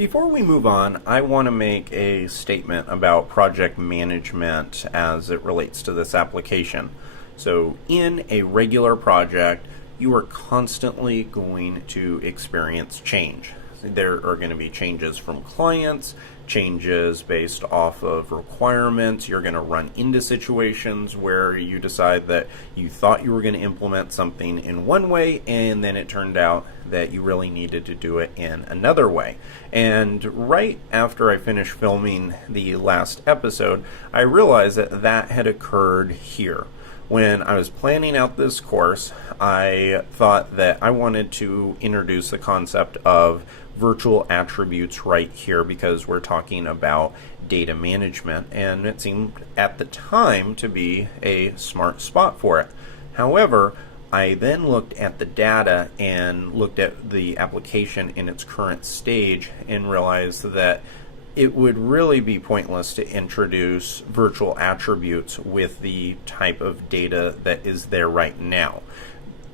Before we move on, I want to make a statement about project management as it relates to this application. So in a regular project, you are constantly going to experience change. There are going to be changes from clients, changes based off of requirements. You're going to run into situations where you decide that you thought you were going to implement something in one way, and then it turned out that you really needed to do it in another way. And right after I finished filming the last episode, I realized that that had occurred here. When I was planning out this course, I thought that I wanted to introduce the concept of virtual attributes right here because we're talking about data management, and it seemed at the time to be a smart spot for it. However, I then looked at the data and looked at the application in its current stage and realized that it would really be pointless to introduce virtual attributes with the type of data that is there right now.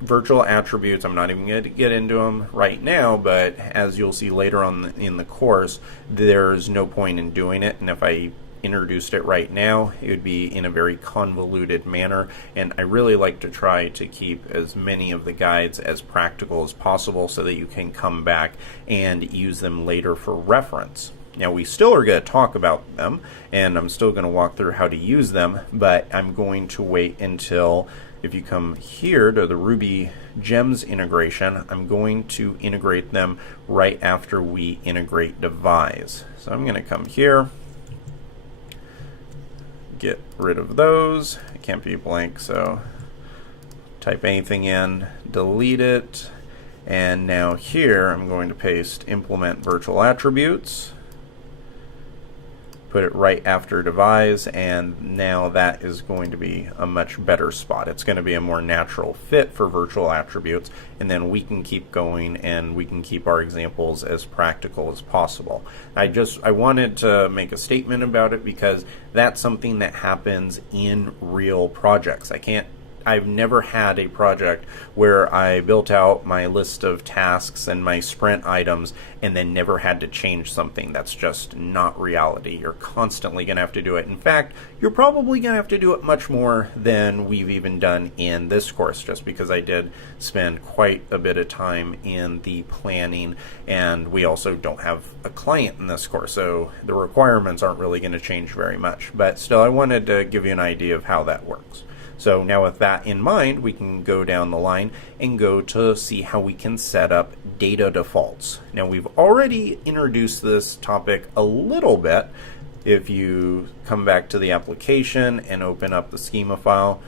Virtual attributes, I'm not even going to get into them right now, but as you'll see later on in the course, there's no point in doing it, and if I introduced it right now, it would be in a very convoluted manner, and I really like to try to keep as many of the guides as practical as possible so that you can come back and use them later for reference. Now, we still are going to talk about them, and I'm still going to walk through how to use them, but I'm going to wait until, if you come here to the Ruby Gems integration, I'm going to integrate them right after we integrate Devise. So I'm going to come here, get rid of those. It can't be blank, so type anything in, delete it, and now here I'm going to paste implement virtual attributes. Put it right after Devise, and now that is going to be a much better spot. It's going to be a more natural fit for virtual attributes, and then we can keep going and we can keep our examples as practical as possible. I wanted to make a statement about it because that's something that happens in real projects. I've never had a project where I built out my list of tasks and my sprint items and then never had to change something. That's just not reality. You're constantly going to have to do it. In fact, you're probably going to have to do it much more than we've even done in this course, just because I did spend quite a bit of time in the planning, and we also don't have a client in this course, so the requirements aren't really going to change very much. But still, I wanted to give you an idea of how that works. So now with that in mind, we can go down the line and go to see how we can set up data defaults. Now, we've already introduced this topic a little bit. If you come back to the application and open up the schema file,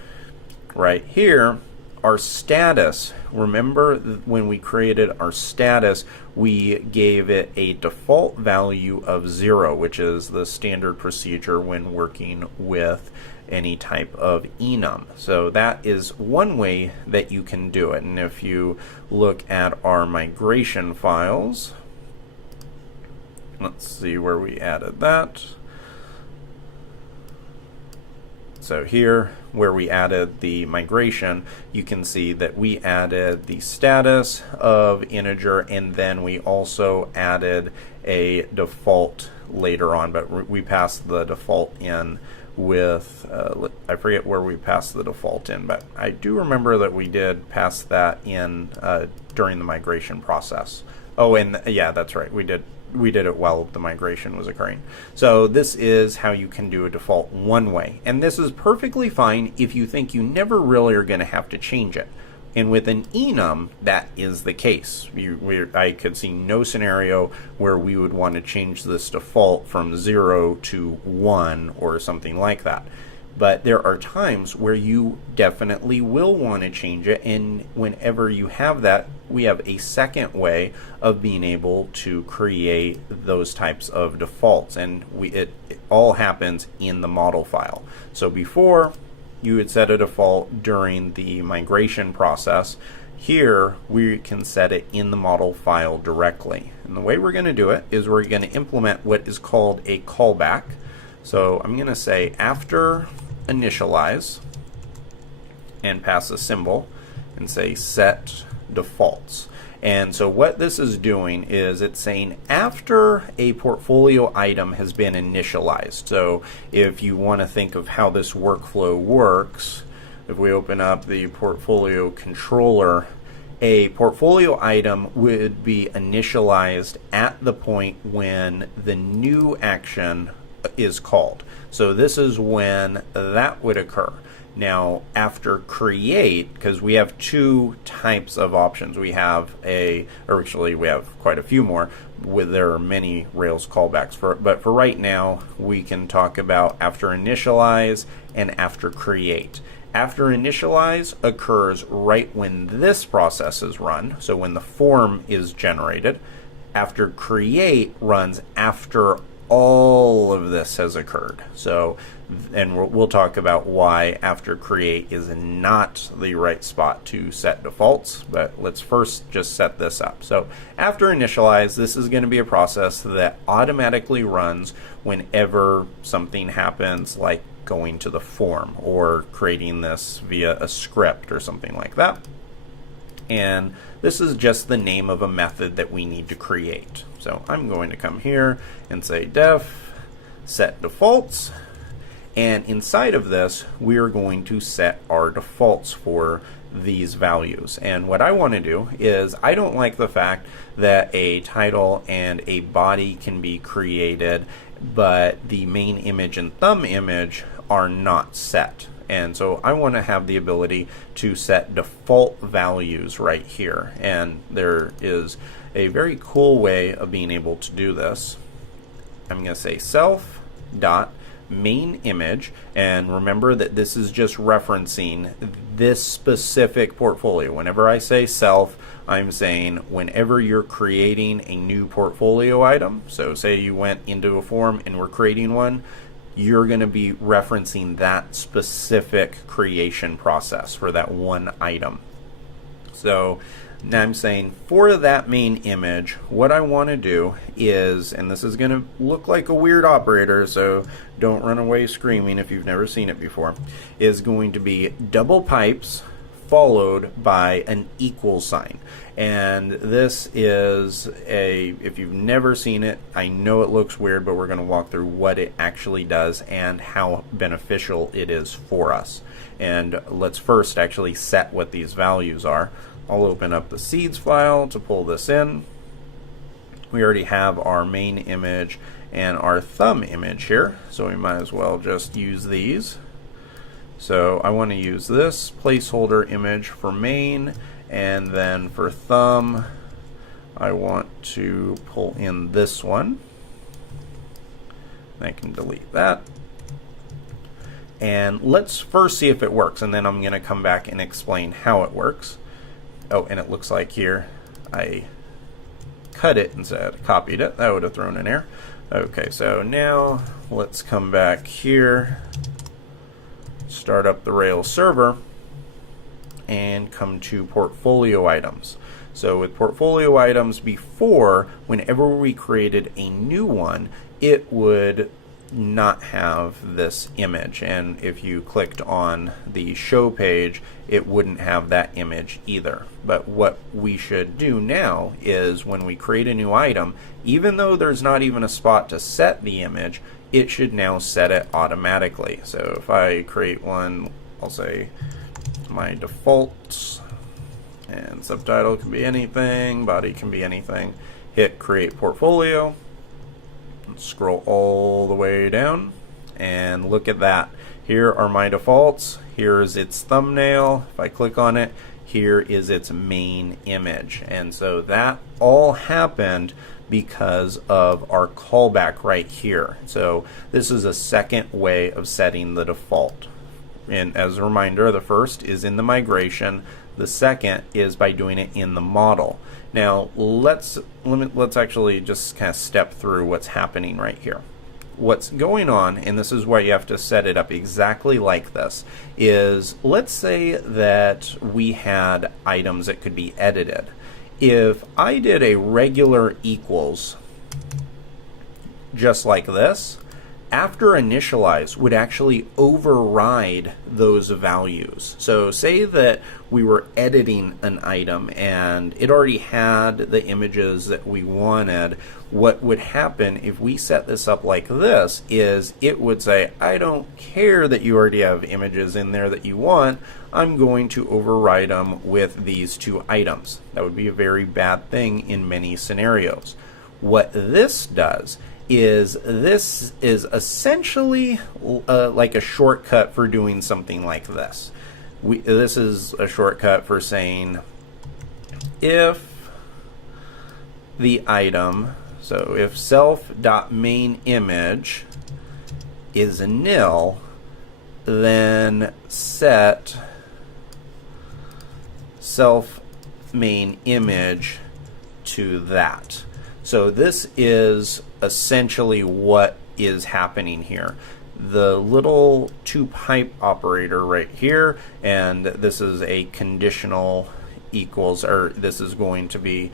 right here, our status, remember when we created our status, we gave it a default value of 0, which is the standard procedure when working with any type of enum. So that is one way that you can do it. And if you look at our migration files, let's see where we added that. So here, where we added the migration, you can see that we added the status of integer, and then we also added a default later on, but we passed the default in with, I forget where we passed the default in, but I do remember that we did pass that in during the migration process. Oh, and yeah, that's right, we did it while the migration was occurring. So this is how you can do a default one way, and this is perfectly fine if you think you never really are going to have to change it. And with an enum, that is the case. I could see no scenario where we would want to change this default from 0 to 1 or something like that. But there are times where you definitely will want to change it, and whenever you have that, we have a second way of being able to create those types of defaults, and it all happens in the model file. So before, you would set a default during the migration process. Here, we can set it in the model file directly. And the way we're going to do it is we're going to implement what is called a callback. So I'm going to say after initialize and pass a symbol and say set defaults. And so what this is doing is it's saying after a portfolio item has been initialized. So if you want to think of how this workflow works, if we open up the portfolio controller, a portfolio item would be initialized at the point when the new action is called. So this is when that would occur. Now, after create, because we have two types of options, we have actually we have quite a few more. There are many Rails callbacks but for right now, we can talk about after initialize and after create. After initialize occurs right when this process is run, so when the form is generated. After create runs after all of this has occurred. So, and we'll talk about why after create is not the right spot to set defaults, but let's first just set this up. So after initialize, this is going to be a process that automatically runs whenever something happens, like going to the form or creating this via a script or something like that. And this is just the name of a method that we need to create. So I'm going to come here and say def set defaults, and inside of this we are going to set our defaults for these values. And what I want to do is, I don't like the fact that a title and a body can be created but the main image and thumb image are not set. And so I want to have the ability to set default values right here. And there is a very cool way of being able to do this. I'm going to say self dot main image, and remember that this is just referencing this specific portfolio. Whenever I say self, I'm saying whenever you're creating a new portfolio item, so say you went into a form and we're creating one, you're going to be referencing that specific creation process for that one item. So now I'm saying for that main image, what I want to do is, and this is going to look like a weird operator, so don't run away screaming if you've never seen it before, is going to be double pipes followed by an equal sign. And this is if you've never seen it, I know it looks weird, but we're going to walk through what it actually does and how beneficial it is for us. And let's first actually set what these values are. I'll open up the seeds file to pull this in. We already have our main image and our thumb image here, so we might as well just use these. So I want to use this placeholder image for main, and then for thumb I want to pull in this one. I can delete that. And let's first see if it works, and then I'm going to come back and explain how it works. Oh, and it looks like here I cut it instead of copied it. That would have thrown an error. Okay, so now let's come back here, start up the Rails server, and come to portfolio items. So with portfolio items before, whenever we created a new one, it would not have this image, and if you clicked on the show page, it wouldn't have that image either. But what we should do now is, when we create a new item, even though there's not even a spot to set the image, it should now set it automatically. So if I create one, I'll say my defaults, and subtitle can be anything, body can be anything. Hit create portfolio. Scroll all the way down and look at that. Here are my defaults. Here's its thumbnail. If I click on it, here is its main image. And so that all happened because of our callback right here. So this is a second way of setting the default. And as a reminder, the first is in the migration. The second is by doing it in the model. Now let's actually just kind of step through what's happening right here. What's going on, and this is why you have to set it up exactly like this, is let's say that we had items that could be edited. If I did a regular equals just like this, after initialize would actually override those values. So say that we were editing an item and it already had the images that we wanted. What would happen if we set this up like this is it would say, I don't care that you already have images in there that you want, I'm going to override them with these two items. That would be a very bad thing in many scenarios. What this does is this is essentially like a shortcut for doing something like this. This is a shortcut for saying if the item, so if self.mainImage is nil, then set self.mainImage to that. So this is essentially what is happening here. The little two-pipe operator right here, and this is a conditional equals, or this is going to be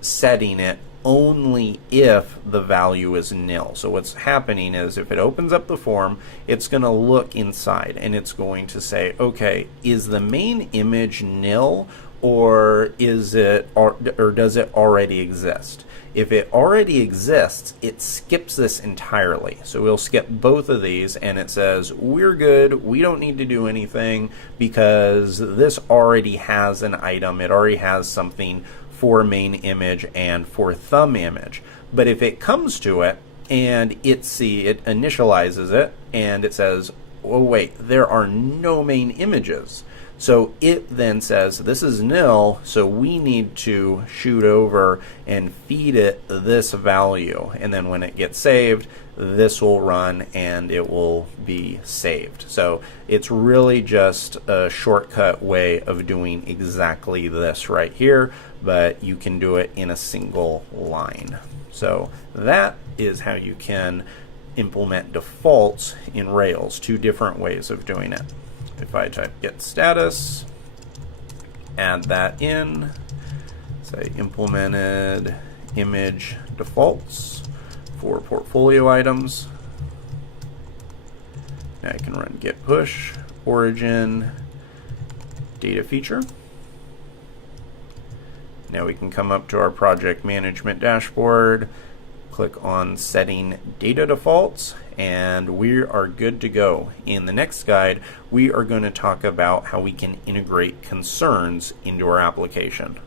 setting it only if the value is nil. So what's happening is if it opens up the form, it's going to look inside and it's going to say, okay, is the main image nil, or is it, or does it already exist? If it already exists, it skips this entirely. So we'll skip both of these and it says, we're good, we don't need to do anything because this already has an item, it already has something for main image and for thumb image. But if it comes to it and it initializes it and it says, oh wait, there are no main images. So it then says this is nil, so we need to shoot over and feed it this value. And then when it gets saved, this will run and it will be saved. So it's really just a shortcut way of doing exactly this right here, but you can do it in a single line. So that is how you can implement defaults in Rails, two different ways of doing it. If I type get status, add that in, say implemented image defaults for portfolio items. Now I can run get push, origin, data feature. Now we can come up to our project management dashboard, click on setting data defaults, and we are good to go. In the next guide, we are going to talk about how we can integrate concerns into our application.